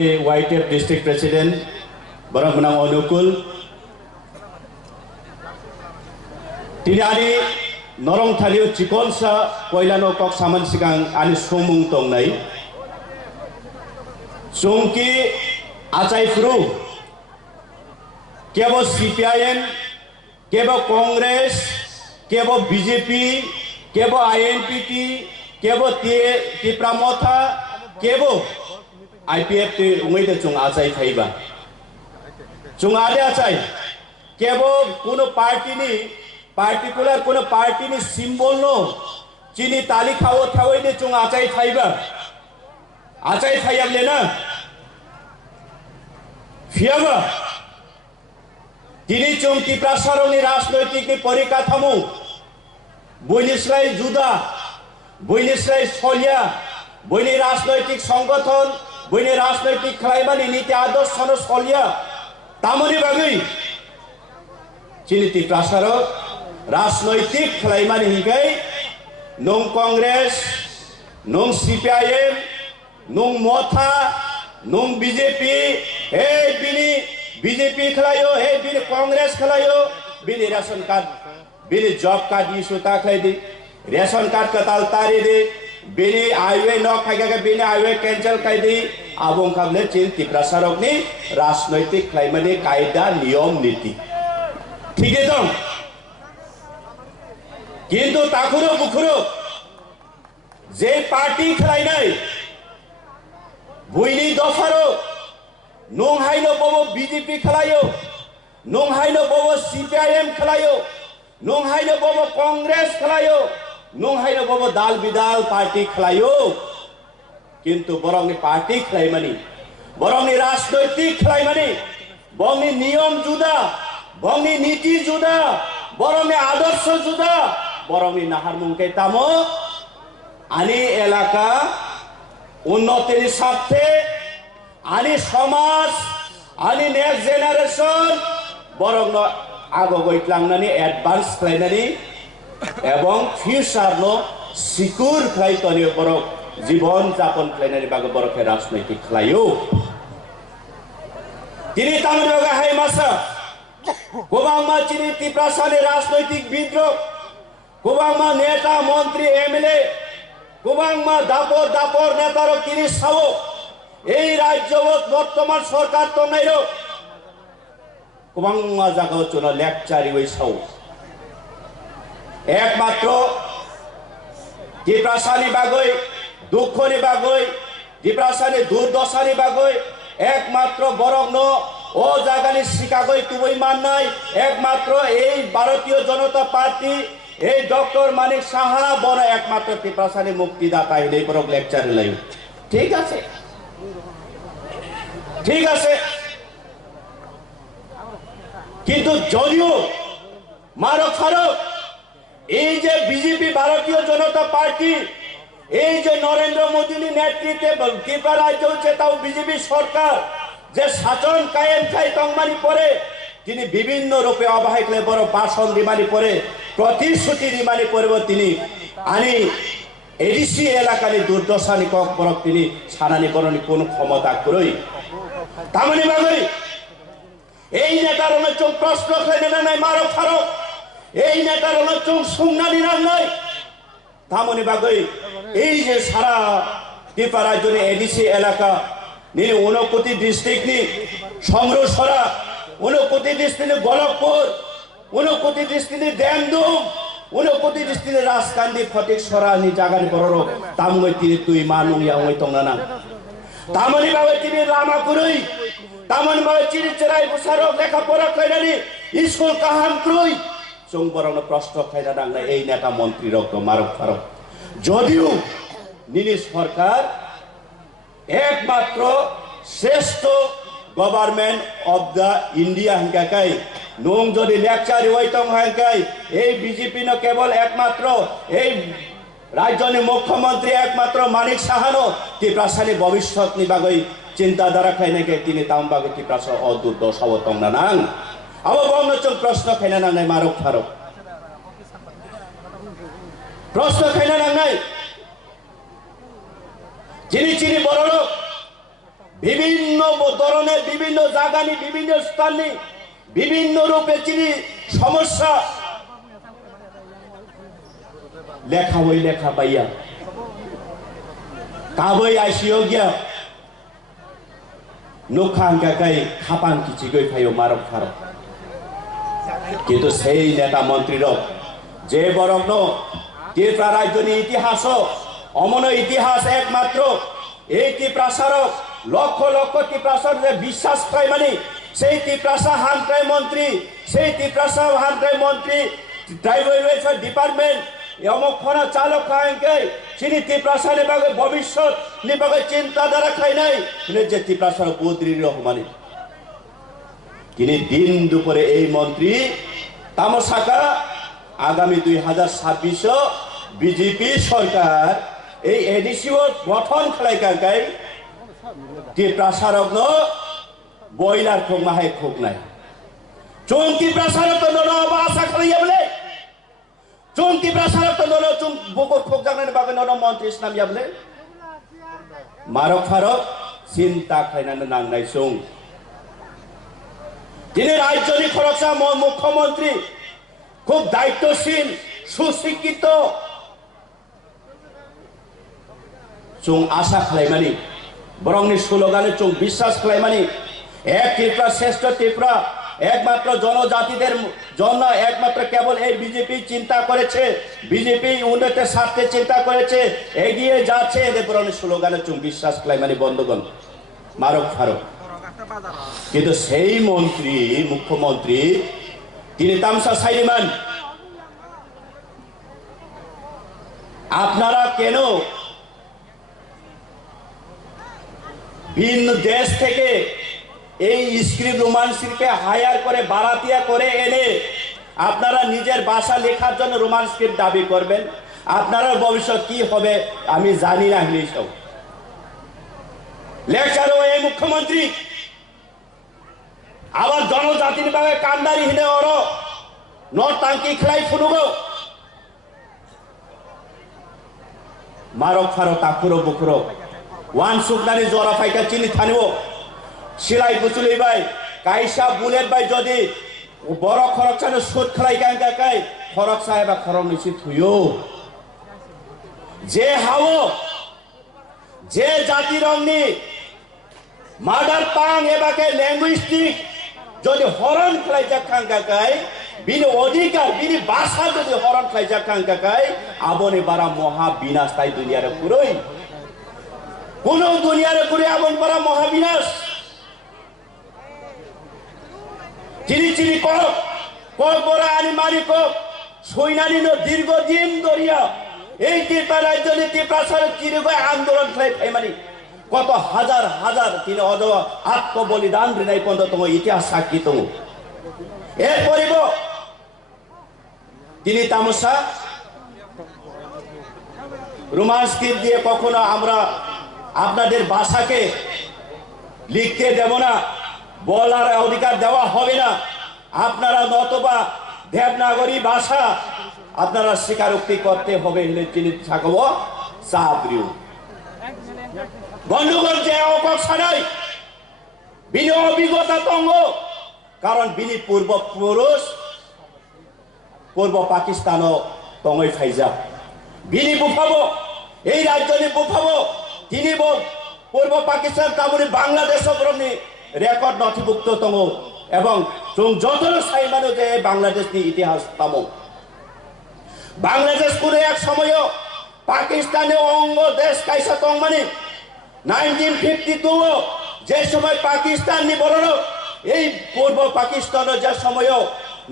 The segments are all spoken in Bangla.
YTF District President Barang Menang Onukul Tinari Norong Thaliu Chikonsa Koilano Kok Saman Sigang Ani Sumung Tongnai Sungki Acai Fru Kebo CPIM Kebo Congress Kebo BJP Kebo INPT Kebo Tipramotha Kebo IPF te umai te chung acai khaiba chung ade acai kebo kuno party ni particular kuno party ni symbol no chini tali khao thawai de chung acai khaiba acai khayam le na fiaba tini chung Tiprasaroni rajnoitik ni porikathamu boinisrai juda boinisrai solia boini rajnoitik সংগঠন বইনে রাজনৈতিক খেলাইমানি নীতি আদর্শ সলিয়া তামনি বাগৈ চিনি Tiprasar রাজনৈতিক খেলাইমানি হিগাই নং কংগ্রেস নং CPIM নং মথা নং বিজেপি হে বিনি বিজেপি খেলায়ো হে বিনি কংগ্রেস খেলায়ো বিনি রেশন কার্ড বিনি জব কার্ড ইস্যু তাখাই দি রেশন কার্ড কতাল তারি দি Bini highway nok khaga bini highway cancel kai di abong kable chin Tiprasar ni rajnaitik khlaimani kaida niyom niti ঠিক আছে কিন্তু তাকুরো বুকুরো যে পার্টি খেলাই নাই বুইনি দফারো নং হাইনো ববো বিজেপি খেলায়ো নং হাইনো ববো CPIM খেলায়ো নং হাইনো ববো Congress খেলায়ো nong haino bobo dal bidal party khelayo kintu borong ni party khelaimani borong ni rajnaitik khelaimani borong ni niyom juda borong ni niti juda borong ni adorsho juda borong ni nahar mungkai tamo ani elaka unnotir স্বার্থে ani somaj ani next generation borong no agogoitlangnani advance khelainani এবং ফিউচার নো সিকিউর খাইতনি বরক জীবন যাপন খাইনানি বাগে বরকে রাজনৈতিক খাইও তিনি তামরগা হাই মাসা গোবাংমা চিনি Tiprasar রাজনৈতিক বিদ্রোহ গোবাংমা নেতা মন্ত্রী এমএলএ গোবাংমা দাপর দাপর নেতারক তিনি সাও এই রাজ্যবত বর্তমান সরকার তো নাইরো গোবাংমা জাগাও চনা লেকচারি ওই সাও একমাত্র Tiprasar বাগৈ দুঃখনি বাগৈ Tiprasar দুর্দশানি বাগৈ একমাত্র বরং ও জাগানি শিকাগৈ তুবই মান নাই একমাত্র এই ভারতীয় জনতা পার্টি এই ডক্টর মানিক সাহা বড় একমাত্র Tiprasar মুক্তিদাতা এই বড় লেকচার লাই ঠিক আছে কিন্তু যদিও মারক ফারক এই যে বিজেপি ভারতীয় জনতা পার্টি এই যে নরেন্দ্র মোদীর নেতৃত্বে ত্রিপুরা রাজ্য হচ্ছে তাও বিজেপি সরকার যে শাসন কায়েম চাই তংমানি পরে তিনি বিভিন্ন রূপে অবহেলা বড় ভাষণ দিমানি পরে প্রতিশ্রুতি দিমানি পরে তিনি আনি এডিসি এলাকার দুর্দশানি কক বরক তিনি সানানি করণি কোন ক্ষমতা করই তামনি বাগৈ এই নেতার চোখ প্রশ্ন খেলে নাই মারক ফারক এই নেতার চোখ সুংনানি নাই তামনি বাগৈ এই যে সারা ত্রিপুরা রাজ্যের এডিসি এলাকা নীল 29 ডিস্ট্রিক্ট নি সংগ্রসরা 29 district Golakpur 29 district Damdum 29 district Rajkandi Fatikchhara নি জাগানি বড় তামগৈ তিনি তুই মানু ইয়াংগৈ তংনানা তামনি বাগৈ তিনি লামাকুরই তামনি বাগৈ তিনি চেরাই বসারক লেখাপড়া কইনানি স্কুল কাহাম ক্রই চং বরং প্রশ্ন খাইনা নাংনা এই নেতা মন্ত্রী রক্ত মারক ফারক যদিও নিনি সরকার একমাত্র শ্রেষ্ঠ গভর্নমেন্ট অফ দা ইন্ডিয়া হিংকাকাই নং যদি লেকচার হইতং হাঙ্কাই এই বিজেপি ন কেবল একমাত্র এই রাজ্যনি মুখ্যমন্ত্রী একমাত্র মানিক সাহানো Tiprasar ভবিষ্যৎ নি বাগৈ চিন্তাধারা খাইনাকে তিনি তাম বাগৈ Tiprasar অদুর্দশা তংনা নাং আবো বমন চং প্রশ্ন খাইনা নাংনাই মারক ফারক প্রশ্ন খাইনা নাংনাই চিনি চিনি বড় লোক বিভিন্ন ধরনের বিভিন্ন জায়গানি বিভিন্ন স্থানে বিভিন্ন রূপে চিনি সমস্যা লেখা বই লেখা পাইয়া কাবই আইসিও গিয়া নোখান কাকাই খাপান কিছু গই ফাইও মারক ফারক কিন্তু সেই নেতা মন্ত্রীর যে বরং ত্রিপুরা রাজ্যের ইতিহাস অমন ইতিহাস একমাত্র এই প্রসারক লক্ষ লক্ষ ত্রিপ্রাসার যে বিশ্বাস পাই মানে সেই ত্রিপ্রাসা হান্টাই মন্ত্রী সেই ত্রিপ্রাসা হান্টাই মন্ত্রী ট্রাইবাল ওয়েলফেয়ার ডিপার্টমেন্ট অমক্ষণা চালক খাইকে চিনি ত্রিপ্রাসা নিবাগে ভবিষ্যৎ নিবাগে চিন্তাধারা খাই নাই যে ত্রিপ্রাসার বদ্রীর রহমানি তিনি দিন দুপুরে এই মন্ত্রী তামসাকা আগামী 2026 বিজেপি সরকার এই এডিসিও গঠন খাইকাই ত্রিপ্রাসারক বইলার খোক মাহে খোক নাই চৌকি প্রাসারক নল আশা খাইয়া বলে চৌকি প্রাসারক নল চুং বকর খোক জাগনে বাগে নল মন্ত্রী ইসলামিয়া বলে মারক ফারক চিন্তা খাইনানে নাংনাই চুং তিনি রাজ্যনি খরচা মুখ্যমন্ত্রী খুব দায়িত্বশীল সুশিক্ষিত চুং আশা খাইমানি বরংনি স্লোগানে চুং বিশ্বাস খাইমানি এক ত্রিপুরা শ্রেষ্ঠ ত্রিপুরা একমাত্র জনজাতিদের জন্য একমাত্র কেবল এই বিজেপি চিন্তা করেছে বিজেপি উন্নতির স্বার্থে চিন্তা করেছে এগিয়ে যাচ্ছে এদের বরংনি স্লোগানে চুং বিশ্বাস খাইমানি বন্ধগণ মারক ফারক কিন্তু সেই মন্ত্রী মুখ্যমন্ত্রী তিনি তামসা সাইরিমান আপনারা কেন ভিন্ন দেশ থেকে এই স্ক্রিপ্ট রোমান স্ক্রিপ্টে হায়ার করে বারাতিয়া করে এনে আপনারা নিজের ভাষা লেখার জন্য রোমান স্ক্রিপ্ট দাবি করবেন আপনারা ভবিষ্যৎ কি হবে আমি জানি না সব লেখারও এই মুখ্যমন্ত্রী আবার জনজাতির ভাবে কান্দারি হিনে ওর নটাঙ্কি খেলাই ফুনুব মারক ফারক তাকুরো বুকুরো ওয়ান সুকনারি জরা ফাইকা চিনি থানিব সিলাই বুচুলি ভাই কাইসা বুলেট ভাই যদি বড় খরক চানো সুদ খেলাই গাঙ্গাকাই খরক সাহেবা খরক নিচি থুইও যে হাও যে জাতি রংনি মাদার টাং এবাকে ল্যাঙ্গুইস্টিক যদি হরণ খেলাই যা খাঙ্গাকাই বিনি অধিকার বিনি ভাষা যদি হরণ খেলাই যা খাঙ্গাকাই আবনে বারা মহা বিনাশ তাই দুনিয়ার পুরোই কোন দুনিয়ার পুরে আবন বারা মহাবিনাশ চিনি চিনি কক কক বড় আনি মারি কক সৈনানি দীর্ঘদিন দরিয়া এই ত্রিপুরা রাজ্য ত্রিপ্রাসার চিরগয় আন্দোলন খাই মানে কত হাজার হাজার তিনি আত্মবলিদান ঋণাই পর্যন্ত তোমার ইতিহাস সাক্ষী তুমি এরপরে তিনি তামসা রোমান স্ক্রিপ্ট দিয়ে কখনো আমরা আপনাদের ভাষাকে লিখতে দেব না বলার অধিকার দেওয়া হবে না আপনারা নতবা দেবনাগরী ভাষা আপনারা স্বীকারোক্তি করতে হবে হলে চিনি থাকব সাবরিউ বন্ধুগণ যে অপেক্ষা নাই বিনি অভিজ্ঞতা তঙ্গ কারণ বিনি পূর্বপুরুষ পূর্ব পাকিস্তানও তঙ্গই ফাইজা বিনি বুফাবো এই রাজ্যনি বুফাবো তিনি পূর্ব পাকিস্তান তামনি বাংলাদেশ রেকর্ড নথিভুক্ত তঙ্গ এবং যত সাইমানো যে বাংলাদেশ ইতিহাস তামো বাংলাদেশ কোনো এক সময় পাকিস্তানে অঙ্গ দেশ কাইসা তং মানে 1952 যে সময় পাকিস্তান নিবরণ এই পূর্ব পাকিস্তানের যে সময়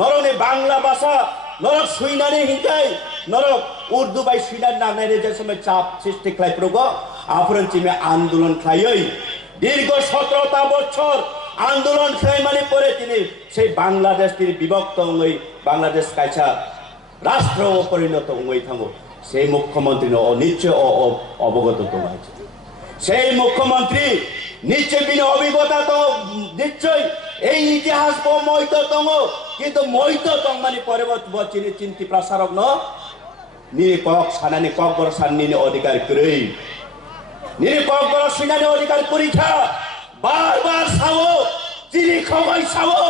নরনে বাংলা ভাষা নরক সুইনানি হিংকাই নরক উর্দু বাই সুইনার নামে যে সময় চাপ সৃষ্টি খাই প্রগ আপন চিমে আন্দোলন খাইই দীর্ঘ 17টা বছর আন্দোলন খাই মানে পরে তিনি সেই বাংলাদেশ তিনি বিভক্ত হই বাংলাদেশ কাইছা রাষ্ট্র পরিণত হই থাকো সেই মুখ্যমন্ত্রী নিশ্চয় অবগত তোমার সেই মুখ্যমন্ত্রী নিশ্চয় বিনা অভিজ্ঞতা তো নিশ্চয় এই ইতিহাস মৈত তঙ্গ কিন্তু মৈত তং মানে পরে চিনি চিন্তি প্রসারক নিয়ে কক সানানি কক বড় সান্নি অধিকার করেই নিরে কক বড় সিনানি অধিকার পরীক্ষা বারবার সাবো চিনি খবর সাবো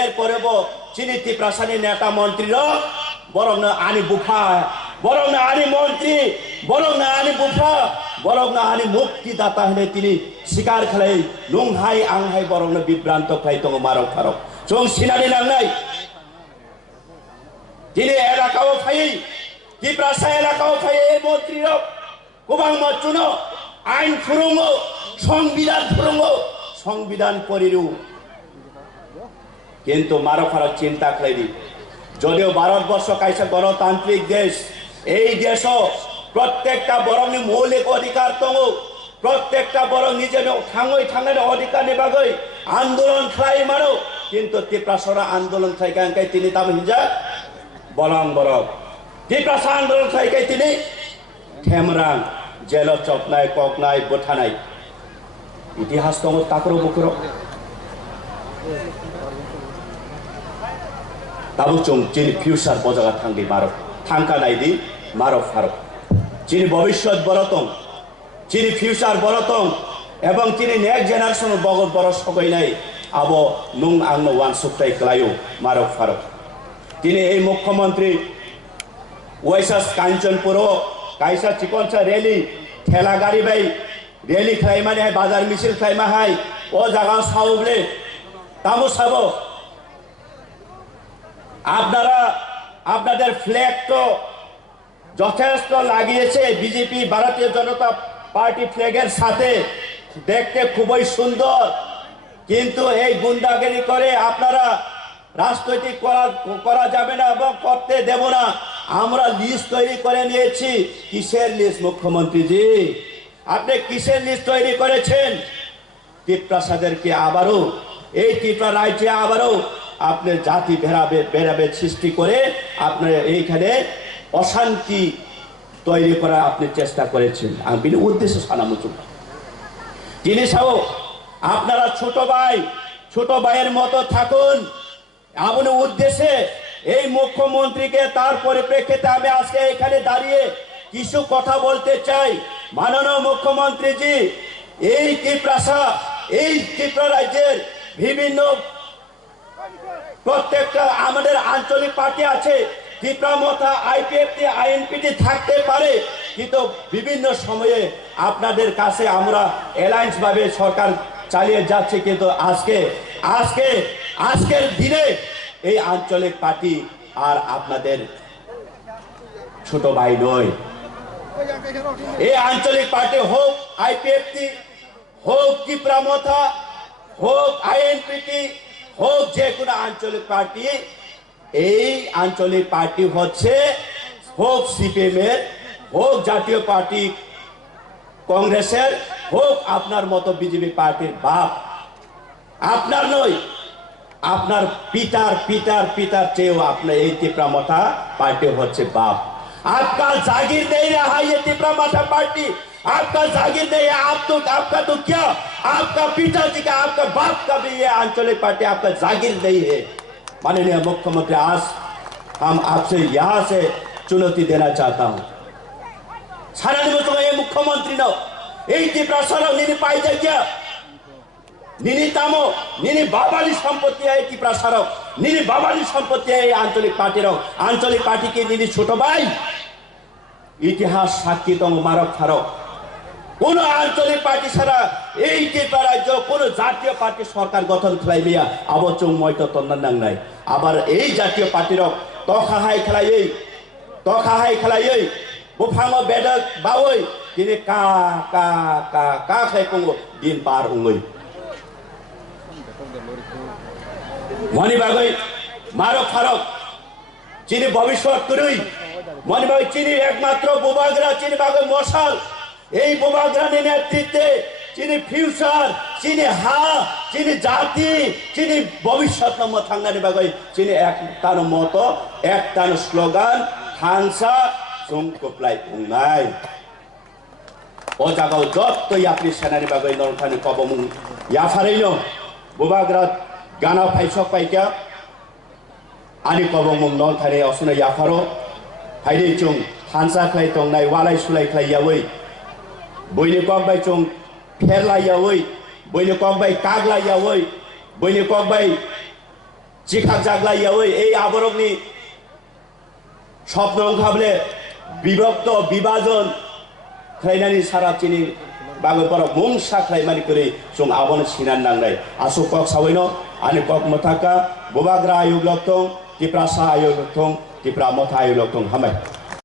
এরপরে চিনি ত্রিপ্রাসানী নেতা মন্ত্রীরা বরং না আনি বুফা বরং না আনি মন্ত্রী বরং না আনি বুফা বরং না আনি মুক্তিদাতা হলে তিনি শিকার খেলাই নুংহাই আংহাই বরং না বিভ্রান্ত খাই তো মারক ফারক চং সিনারি নাংনাই তিনি এলাকাও খাই ত্রিপ্রাসা এলাকাও খাই এই মন্ত্রীরা গোবাং মচুন আইন ফুরুঙ্গ সংবিধান ফুরুঙ্গ সংবিধান পরিরু কিন্তু মারক ফারক চিন্তা খাইনি যদিও ভারতবর্ষ কাইসে গণতান্ত্রিক দেশ এই দেশ প্রত্যেকটা বরং মৌলিক অধিকার তঙ্গ প্রত্যেকটা বরং নিজে ঠাঙ্গই ঠাঙ্গাই অধিকার নেবাগই আন্দোলন খাই মারো কিন্তু ত্রিপ্রাসরা আন্দোলন খাইকাই তিনি তাম হিজা বরং বরং ত্রিপ্রাসা আন্দোলন খাইকাই তিনি ঠেমরাং জেল চপনাই ককনাই বোঠানাই ইতিহাস তঙ্গ তাকরো বুকরো তাবু চং চিনি ফিউচার বজাগা থাঙ্গি মারক থাঙ্কা নাইদি মারক ফারক চিনি ভবিষ্যৎ বরতং চিনি ফিউচার বরতং এবং চিনি নেক্সট জেনারেশন বগত বড় সবাই নাই আব নুং আংনো ওয়ান সুপ্তাই ক্লায়ু মারক ফারক তিনি এই মুখ্যমন্ত্রী ওয়াইসাস কাঞ্চনপুর কাইসা চিকনসা রেলি ঠেলা গাড়ি বাই রেলি খাই মানে বাজার মিছিল খাই মাহাই ও জায়গা সাউবলে তামু সাবো আপনারা আপনাদের ফ্ল্যাগ তো যথেষ্ট লাগিয়েছে বিজেপি ভারতীয় জনতা পার্টি ফ্ল্যাগের সাথে দেখতে খুবই সুন্দর কিন্তু এই গুন্ডাগিরি করে আপনারা রাজনৈতিক করা যাবে না এবং করতে দেব না আমরা লিস্ট তৈরি করে নিয়েছি কিসের লিস্ট মুখ্যমন্ত্রীজি আপনি কিসের লিস্ট তৈরি করেছেন ত্রিপ্রাসাদেরকে আবারও এই ত্রিপুরা রাজ্যে আবারও আপনি জাতি ভেদাভেদ সৃষ্টি করে আপনার এইখানে অশান্তি তৈরি করার আপনি চেষ্টা করেছেন আমি উদ্দেশ্য সানামুচুক তিনি সহ আপনারা ছোট ভাইয়ের মতো থাকুন আপনি উদ্দেশ্যে এই মুখ্যমন্ত্রীকে তার পরিপ্রেক্ষিতে আমি আজকে এখানে দাঁড়িয়ে কিছু কথা বলতে চাই মাননীয় মুখ্যমন্ত্রীজি এই ত্রিপ্রাসা এই ত্রিপুরা রাজ্যের বিভিন্ন প্রত্যেকটা আমাদের আঞ্চলিক পার্টি আছে ত্রিপুরা মথা আইপিএফটি আইএনপিটি থাকতে পারে কিন্তু বিভিন্ন সময়ে আপনাদের কাছে আমরা অ্যালায়েন্স ভাবে সরকার চালিয়ে যাচ্ছে কিন্তু আজকের দিনে এই আঞ্চলিক পার্টি আর আপনাদের ছোট ভাই নয় এই আঞ্চলিক পার্টি হোক আইপিএফটি হোক ত্রিপুরা মথা হোক আইএনপিটি হোক যে কোনো আঞ্চলিক পার্টি এই আঞ্চলিক পার্টি হচ্ছে হোক সিপিএম এর হোক জাতীয় পার্টি কংগ্রেসের হোক আপনার মতো বিজেপি পার্টির বাপ আপনার নয় আপনার পিতার চেয়েও আপনার এই ত্রিপুরা মথা পার্টি হচ্ছে बाप। आपका जागीर नहीं रहा ये त्रिपुरा मथा पार्टी, आपका जागीर नहीं है। आपका तो क्या, आपका पिताजी का, आपका बाप का भी ये आंचलिक पार्टी आपका जागीर नहीं है। माननीय मुख्यमंत्री, आज हम आपसे यहाँ से चुनौती देना चाहता हूँ। सारा ये मुख्यमंत्री न त्रिपुरा सर निनी पाई जाए निनी तामो निनी बाबाली सम्पत्ति है ত্রিপুরা সড়ক निनी बाबाली सम्पत्ति है आंचलिक पार्टी के निनी छोट भाई इतिहास साक्षी तंग मारक फारक কোনো আঞ্চলিক পার্টি ছাড়া এই ত্রিপুরা রাজ্য কোনো জাতীয় পার্টি সরকার গঠন খাইলিয়া আবচং ময়তো তন্দান নাংনাই আবার এই জাতীয় পার্টির তখাহাই খেলাই বুফাঙ্গ বেদক বাওই তিনি কা কা কা কা খাই কঙ্গো দিন পার উঙ্গই মনিবাগই মারক ফারক চিনি ভবিষ্যৎ করি মনিবাগ চিনি একমাত্র বুবাগরা চিনি বাগই মশাল এই বুবাগরানের নেতৃত্বে চিনি ফিউচার চিনি চিনি জাতি চিনি ভবিষ্যৎ নম্বর থাঙ্গানি বাগই চিনি এক তার মতো এক তার স্লোগান হাংসা জমকপ্লাই উঙ্গাই ও জায়গাও যতই আপনি সেনানি বাগই নরখানি কবমুং ইয়াফারैल বুবাগরা गाना फाइसक पाइका आनी कबमुं नरखानि असुना याफारो हाइदे चुं हानसा खाइ तंनाय वालाय सुलाय खाइ यावै बयनि कब बाय चुं फेरला यावै বইলে ককবাই কাগলাইয়াওই বইলে ককবাই চিখা জাগলাইয়াওই এই আবরণনি স্বপ্ন খাবলে বিভক্ত বিভাজন খাইনানি সারা চিনি বাগৈ পর মংসা খাইমানি করে जों আবন সিনান নাংনাই আসো কক সাवैनो आनि কক मथाका बोबाग्रा आयोग लक्तों तिप्रा सा आयोग लक्तों तिप्रा मथा आयोग लक्तों हामाय